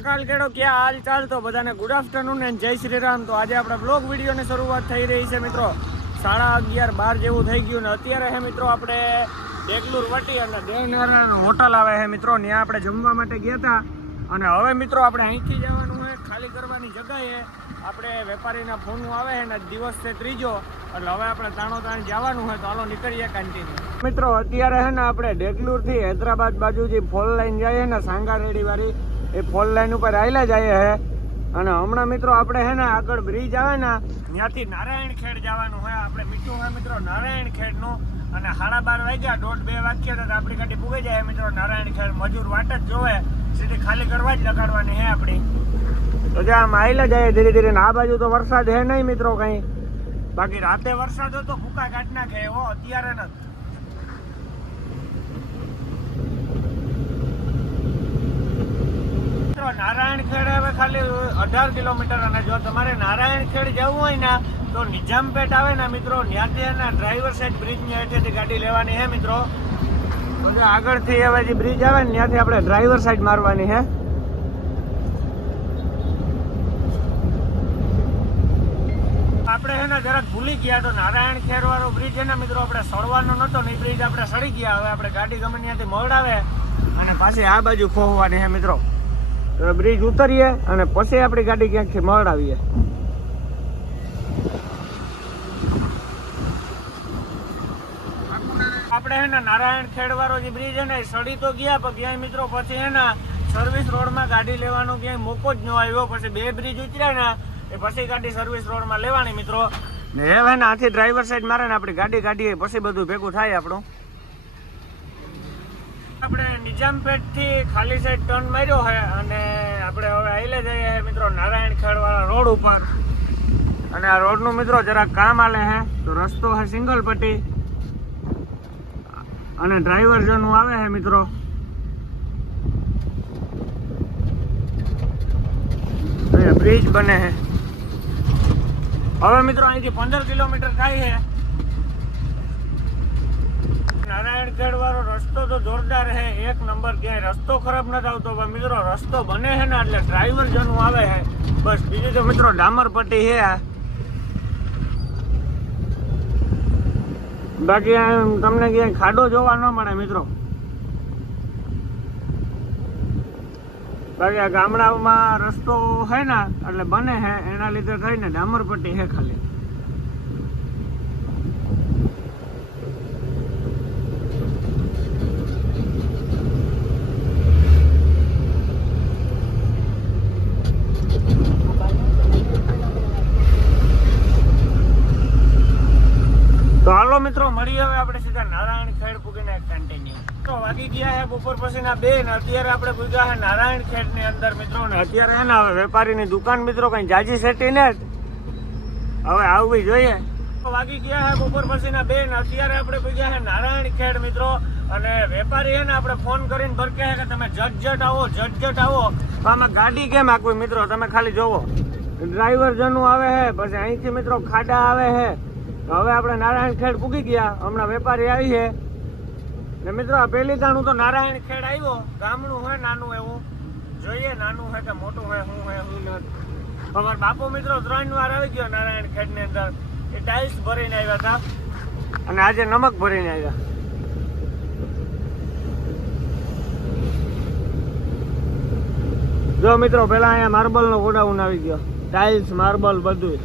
નમસ્કાર કેડો ક્યાં હાલ ચાલ તો બધાને ગુડ આફ્ટરનૂન એન્ડ જય શ્રી રામ। તો આજે આપણા બ્લોગ વિડીયોની શરૂઆત થઈ રહી છે મિત્રો 11:30 જેવું થઈ ગયું ને અત્યારે હે મિત્રો આપણે દેગલુર વટી અને દેવનારાયણ હોટલ આવે છે મિત્રો, ત્યાં આપણે જમવા માટે ગયા હતા અને હવે મિત્રો આપણે અહીંથી જવાનું હોય ખાલી કરવાની જગ્યાએ આપણે વેપારીના ફોન આવે છે ને દિવસ છે ત્રીજો એટલે હવે આપણે તાણો તાણ જવાનું હોય તો હાલો નીકળીએ કન્ટિન્યુ। મિત્રો અત્યારે છે ને આપણે દેગલુરથી હૈદરાબાદ બાજુ જે ફોલ લાઈન જઈએ ને સાંગારેડી વાળી એ ફોલ લાઈન ઉપર આવેલા જઈએ છે અને હમણાં મિત્રો આપણે છે ને આગળ બ્રિજ આવે ને ત્યાંથી નારાયણ ખેડ જવાનું હોય। આપણે મીઠું હોય મિત્રો નારાયણ ખેડનું અને 12:30 વાગ્યા 1:30-2 વાગ્યા તો આપણી ગાડી પૂગી જાય મિત્રો નારાયણ ખેડ। મજૂર વાટ જ જોવે, સીધી ખાલી કરવા જ લગાડવાની છે આપણી। તો જે આમ આવેલા જાય ધીરે ધીરે ને આ બાજુ તો વરસાદ હે નહીં મિત્રો કઈ, બાકી રાતે વરસાદ હતો ભૂકા કાઢ નાખે એવો અત્યારે નથી। નારાયણ ખેડ હવે ખાલી 18 કિલોમીટર અને જો તમારે નારાયણ ખેડ જવું હોય ને તો નિજામપેટ આવે ને મિત્રો ત્યાંથી ડ્રાઈવર સાઈડ બ્રિજ ની હેઠેથી ગાડી લેવાની છે મિત્રો। તો જો આગળથી હવે જે બ્રિજ આવે ને ત્યાંથી આપણે ડ્રાઈવર સાઈડ મારવાની છે। આપણે છે ને જરાક ભૂલી ગયા તો નારાયણ ખેડ વાળો બ્રિજ છે ને મિત્રો આપણે સળવાનો નતો ને બ્રિજ આપણે સડી ગયા। હવે આપણે ગાડી ગમે ત્યાંથી મોડાવે અને પાછી આ બાજુ ખોવાની છે મિત્રો। બ્રિજ ઉતરીએ અને પછી આપણી ગાડી ક્યાંકથી મળાવીએ। આપણે હે ને નારાયણ ખેડ વાળો જે બ્રિજ છે ને એ સડી તો ગયા પણ ક્યાંય મિત્રો પછી હે ને સર્વિસ રોડમાં ગાડી લેવાનો ક્યાંય મોકો જ ન આવ્યો। પછી 2 બ્રિજ ઉતર્યા ને એ પછી ગાડી સર્વિસ રોડમાં લેવાની મિત્રો ને હવે ને આથી ડ્રાઈવર સાઈડ મારે ને આપણી ગાડી કાઢીએ પછી બધું ભેગું થાય આપણું। આપણે નિજામપેટ થી ખાલી સાઈડ ટર્ન માર્યો છે અને આપણે હવે આઈલે જઈએ મિત્રો નારાયણ ખેડ વાળા રોડ ઉપર અને આ રોડ નું મિત્રો જરાક કામ આલે છે તો રસ્તો છે સિંગલ પટ્ટી અને ડ્રાઈવર જોનું આવે છે મિત્રો। બ્રિજ બને છે હવે મિત્રો અહીંથી 15 કિલોમીટર થાય છે। નારાયણ ખેડ વાળો રસ્તો તો જોરદાર છે, 1 નંબર, ક્યાંય રસ્તો ખરાબ નથી આવતો પણ મિત્રો રસ્તો બને છે ને એટલે ડ્રાઈવર જનું આવે છે બસ, બીજું તો મિત્રો ડામર પટ્ટી છે। બાકી તમને ક્યાંય ખાડો જોવા ન મળે મિત્રો। બાકી આ ગામડામાં રસ્તો છે ને એટલે બને છે એના લીધે થઈને ડામર પટ્ટી છે ખાલી। તો હાલો મિત્રો મળીએ હવે આપણે સીધા નારાયણ ખેડ પૂગીને કન્ટિન્યુ। તો વાગી ગયા છે બપોર પછીના 2 ને અત્યારે આપણે પૂગ્યા છે નારાયણ ખેડ ની અંદર મિત્રો ને અત્યારે હે ને હવે વેપારીની દુકાન મિત્રો કઈ જાજી સેટી ને હવે આવવી જોઈએ। તો વાગી ગયા છે બપોર પછીના 2 ને અત્યારે આપણે પૂગ્યા છે નારાયણ ખેડ મિત્રો અને વેપારી હે ને આપણે ફોન કરીને ભર કહે કે તમે ઝટઝટ આવો ઝટઝટ આવો તો આમાં ગાડી કેમ આખવી મિત્રો તમે ખાલી જોવો ડ્રાઈવર જનું આવે છે પછી અહીંથી મિત્રો ખાડા આવે છે। હવે આપણે નારાયણ ખેડ પૂગી ગયા, હમણાં વેપારી આવી છે ને મિત્રો આ પહેલી તાણું તો નારાયણ ખેડ આવ્યો, ગામડું હોય નાનું એવું જોઈએ નાનું હોય કે મોટું હોય શું નથી। અમારા બાપુ મિત્રો 3 વાર આવી ગયો નારાયણ ખેડ ની અંદર, એ ટાઇલ્સ ભરીને આવ્યા હતા અને આજે નમક ભરીને આવ્યા। જો મિત્રો પેલા અહીંયા માર્બલ નો ગોડાઉન આવી ગયો, ટાઇલ્સ માર્બલ બધું।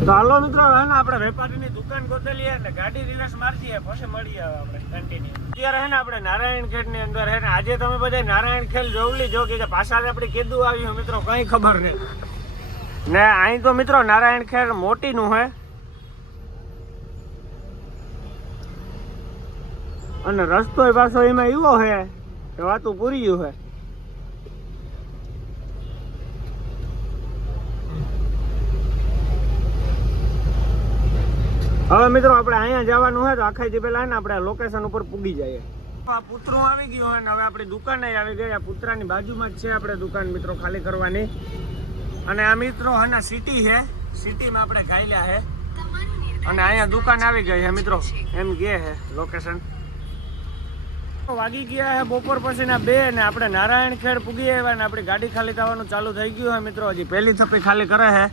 તો હાલો મિત્રો હે ને આપણે વેપારીની દુકાન ગોતેલીએ ને ગાડી રિવર્સ મારતીએ પછી મળીએ હવે આપણે કન્ટિન્યુ। અત્યારે હે ને આપણે નારાયણ ખેડ ની અંદર હે ને આજે તમે બધા નારાયણ ખેડ જોવલી જો કે પાછા આપણી કેદું આવ્યું મિત્રો કઈ ખબર નહીં ને અહીં તો મિત્રો નારાયણ ખેડ મોટી નું હે અને રસ્તો પાછો એમાં એવો હે કે વાતું પૂરી ગયું હે। હવે મિત્રો આપણે અહીંયા જવાનું હોય તો આખાથી પેલા ને આપણે લોકેશન ઉપર પૂગી જઈએ। આ પુતરું આવી ગયું હોય ને હવે આપણી દુકાને આવી ગઈ। આ પુતરાની બાજુમાં જ છે આપણે દુકાન મિત્રો ખાલી કરવાની અને આ મિત્રો હે ને સિટી છે, સિટીમાં આપણે ખાઈ લ્યા છે। અને અહીંયા દુકાન આવી ગઈ છે મિત્રો, એમ કે છે લોકેશન. વાગી ગયા છે બપોર પછીના 2 ને આપણે નારાયણખેડ પૂગી આવ્યા ને આપણી ગાડી ખાલી થવાનું ચાલુ થઈ ગયું છે મિત્રો. હજી પહેલી થપ્પી ખાલી કરે છે.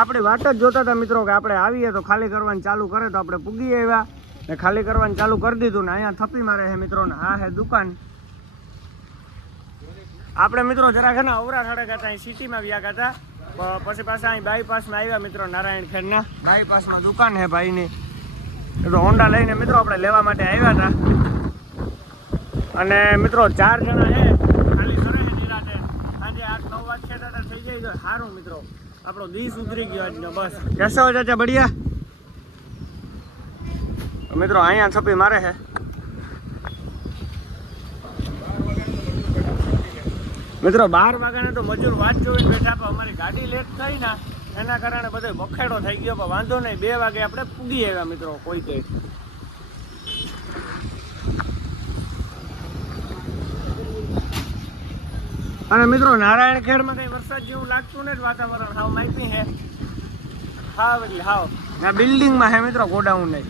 આપણી વાટ જ જોતા હતા મિત્રો કે આપણે આવીએ તો ખાલી કરવાનું ચાલુ કરે, તો આપણે પૂગી આવ્યા ને ખાલી કરવાનું ચાલુ કરી દીધું ને અહીંયા થપ્પી મારે છે મિત્રો ને આ છે દુકાન. આપણે મિત્રો જરાક છે ને અવરા થડે ગયા અહીં સિટીમાં વ્યા હતા, પછી પાછા અહીં બાયપાસમાં આવ્યા મિત્રો. નારાયણખેડના બાયપાસમાં દુકાન છે ભાઈની, તો હોન્ડા લઈને મિત્રો આપણે લેવા માટે આવ્યા હતા. અને મિત્રો 4 જણા છે, ખાલી કરે છે નિરાતે. આજે 8-9 વાગે થઈ જાય તો સારું મિત્રો, આપણો દી સુધરી ગયો આજનો. બસ કેસો હોય ચાચા બઢિયા મિત્રો. અહીંયા છપી મારે છે મિત્રો. 12 વાગ્યાને તો મજૂર વાત જોઈને બેઠા, પણ અમારી ગાડી લેટ થઈ ને એના કારણે બધો બખેડો થઈ ગયો. પણ વાંધો નહીં, 2 વાગે આપણે પૂગી આવ્યા મિત્રો કોઈ કઈ. અને મિત્રો નારાયણખેડમાં કઈ વરસાદ જેવું લાગતું નથી, વાતાવરણ હાવ માહિતી છે. હાવ એટલે હાવ ના બિલ્ડિંગમાં છે મિત્રો, ગોડાઉન નહીં.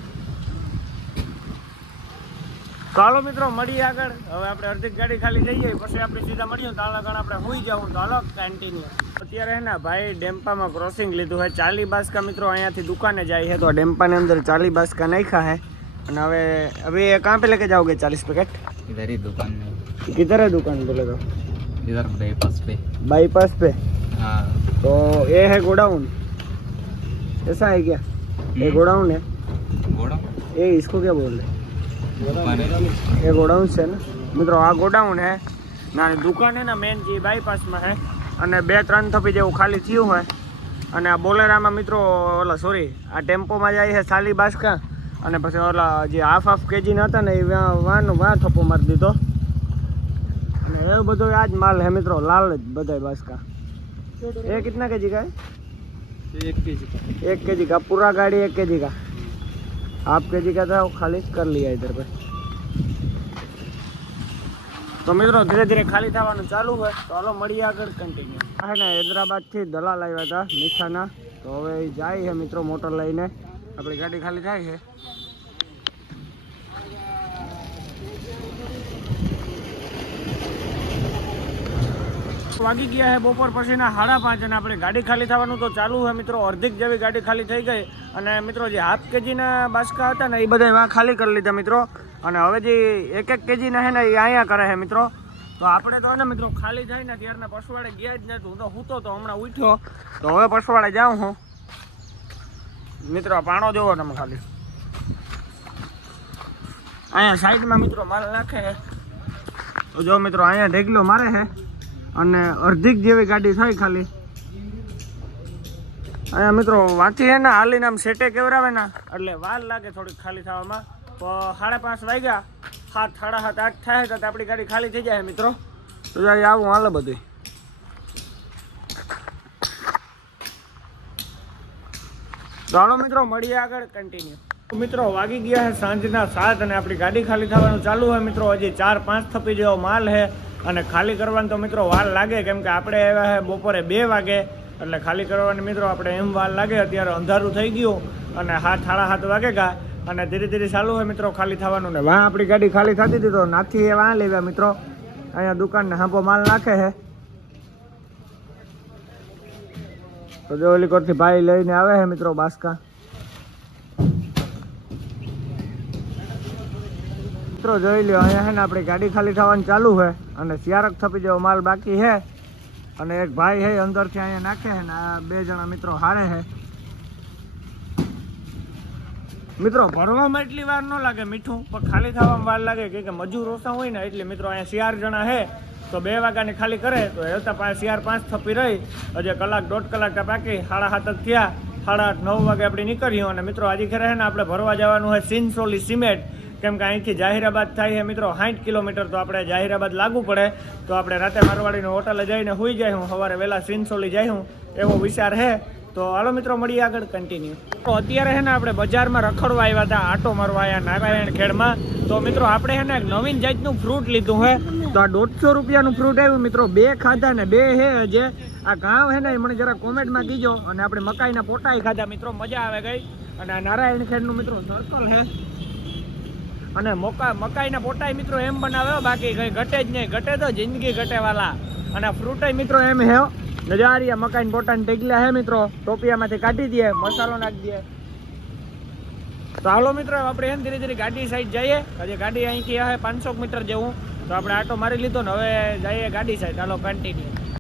ચાલો મિત્રો મળીએ આગળ. હવે આપણે અડધી ગાડી ખાલી થઈ જાય પછી આપણે સીધા મળીએ. તો આગળ આપણે હોઈ જાઉં તો હાલો કન્ટિન્યુ. અત્યારે હે ને ભાઈ ડેમ્પામાં ક્રોસિંગ લીધું છે. 40 બાસકા મિત્રો અહીંયાથી દુકાને જાય છે, તો ડેમ્પાની અંદર 40 બાસકા નાખ્યા है. અને હવે अभी कहाँ पे लेके जाओगे 40 पैकेट? इधर ही दुकान है. किधर है दुकान बोले तो? इधर बाईपास पे. बाईपास पे? हाँ. तो ये है गोडाउन, ऐसा है क्या? ये गोडाउन है. गोडाउन ये इसको क्या बोल रहे? ये गोडाउन છે ને મિત્રો, આ ગોડાઉન હે. નાની દુકાન હે ને મેન જે બાયપાસમાં હે. અને 2-3 થપી જેવું ખાલી થયું હોય. અને આ બોલેરામાં મિત્રો ઓલા સોરી આ ટેમ્પોમાં જાય છે 40 બાસકા. અને પછી ઓલા જે હાફ કેજી ના હતા ને એ વાં થપ્પો મારી દીધો. અને એવું બધો આ જ માલ હે મિત્રો, લાલ જ બધાય બાસકા. એ कितना केजी का है? 1 केजी का. 1 केजी का पूरा गाड़ी 1 केजी का. हाफ केजी का था वो खाली कर लिया इधर पे. तो મિત્રો ધીરે ધીરે ખાલી થવાનું ચાલુ હોય, તો હાલો મળીએ આગળ કન્ટિન્યુ. હા ને હૈદરાબાદથી દલાલ આવ્યા હતા મીઠાના, તો હવે જાય છે મિત્રો મોટર લઈને. આપણી ગાડી ખાલી થાય છે. વાગી ગયા છે બપોર પછીના 5:30 અને આપણે ગાડી ખાલી થવાનું તો ચાલુ છે મિત્રો. અડધીક જેવી ગાડી ખાલી થઈ ગઈ. અને મિત્રો જે હાફ કેજીના બાસકા હતા ને એ બધા વાં ખાલી કરી લીધા મિત્રો. અને હવે જે 1-1 કેજીના છે ને એ અહીંયા કરે છે મિત્રો. તો આપણે તો ને મિત્રો ખાલી થાય ને ત્યારના પશવાડે ગયા જ નથી. હું તો સૂતો તો હમણાં ઉઠ્યો, તો હવે પશવાડે જાઉં હું મિત્રો. પાણો જોવો તમે ખાલી, અહીંયા સાઈડમાં મિત્રો માલ નાખે છે. તો જો મિત્રો અહીંયા ઢેગલો મારે છે. અને અડધીક જેવી ગાડી થાય ખાલી. અહીંયા મિત્રો વાંચી છે ને હાલીને આમ સેટે કેવરાવે ને એટલે વાર લાગે થોડીક ખાલી થવામાં. તો 5:30 વાગ્યા, 7, 7:30, 8 થાય તો આપણી ગાડી ખાલી થઈ જાય મિત્રો. તો જાય આવું હાલે બધું. ચાલો મિત્રો મળીએ આગળ કન્ટિન્યુ. મિત્રો વાગી ગયા છે સાંજના 7 અને આપણી ગાડી ખાલી થવાનું ચાલુ હોય મિત્રો. હજી 4-5 થપ્પી જેવો માલ છે. અને ખાલી કરવાનું તો મિત્રો વાર લાગે, કેમ કે આપણે આવ્યા છે બપોરે 2 વાગે. એટલે ખાલી કરવાની મિત્રો આપણે એમ વાર લાગે. અત્યારે અંધારું થઈ ગયું અને 7, 7:30 વાગે ગયા. અને ધીરે ધીરે ચાલુ હોય મિત્રો ખાલી થવાનું. ને વાં આપણી ગાડી ખાલી થતી હતી તો નાથી એ વાં લેવા મિત્રો. અહીંયા દુકાનને હાંભો માલ નાખે છે. તો જો ઓલી કોરથી ભાઈ લઈને આવે છે મિત્રો બાસકા. મિત્રો જોઈ લ્યો અહીંયા છે ને આપણી ગાડી ખાલી થવાનું ચાલુ છે. અને સિયારક થપી જેવો માલ બાકી છે. અને એક ભાઈ છે અંદરથી અહીંયા નાખે છે ને આ 2 જણા મિત્રો હારે છે મિત્રો. ભરવામાં એટલી વાર ન લાગે મીઠું, પણ ખાલી થવામાં વાર લાગે, કે મજૂર ઓછા હોય ને એટલે મિત્રો. અહીંયા 4 જણા છે તો 2 વાગ્યાની ખાલી કરે તો હેલતા 4-5 થપ્પી રહી. હજી 1-1.5 કલાક બાકી. 7:30 થયા, 8:30, 9 વાગે આપણે નીકળ્યું. અને મિત્રો આજે ખરે છે ને આપણે ભરવા જવાનું હોય સિંસોલી સિમેન્ટ, કેમ કે અહીંથી જાહેરાબાદ થાય છે મિત્રો 60 કિલોમીટર. તો આપણે જાહેરાબાદ લાગુ પડે. તો આપણે રાતે મારવાડીની હોટલે જઈને સુઈ જાય હું, સવારે વહેલા સિંસોલી જાય હું, એવો વિચાર છે. તો હાલો મિત્રો મળીએ આગળ કન્ટિન્યુ. તો અત્યારે છે ને આપણે બજારમાં રખડવા આવ્યા હતા, આટો મારવા આવ્યા નારાયણખેડમાં. તો મિત્રો આપણે છે ને એક નવીન જાતનું ફ્રૂટ લીધું છે. તો આ 150 રૂપિયાનું ફ્રૂટ આવ્યું મિત્રો. 2 ખાધા ને 2 છે જે આ ગામ છે ને મને જરા કોમેન્ટમાં કીજો. અને આપણે મકાઈના પોટાઈ ખાધા મિત્રો, મજા આવે ગઈ. અને આ નારાયણ ખેડનું મિત્રો સર્કલ છે. અને મકાઈના પોટાઈ મિત્રો એમ બનાવે હો, બાકી કઈ ઘટે જ નહીં. ઘટે તો જિંદગી ઘટે વાલા. અને ફ્રૂટાઈ મિત્રો એમ હે હો. નજારિયા મકાઈ પોટાને ટેગલા હે મિત્રો. ટોપિયામાંથી કાઢી દે, મસાલો નાખી દે. તો હાલો મિત્રો આપણે એમ ધીરે ધીરે ગાડી સાઈડ જઈએ. હજી ગાડી અહીંથી હે 500 મીટર જેવું. તો આપણે આટો મારી લીધો ને હવે જઈએ ગાડી સાઈડ. હાલો કન્ટિન્યુ.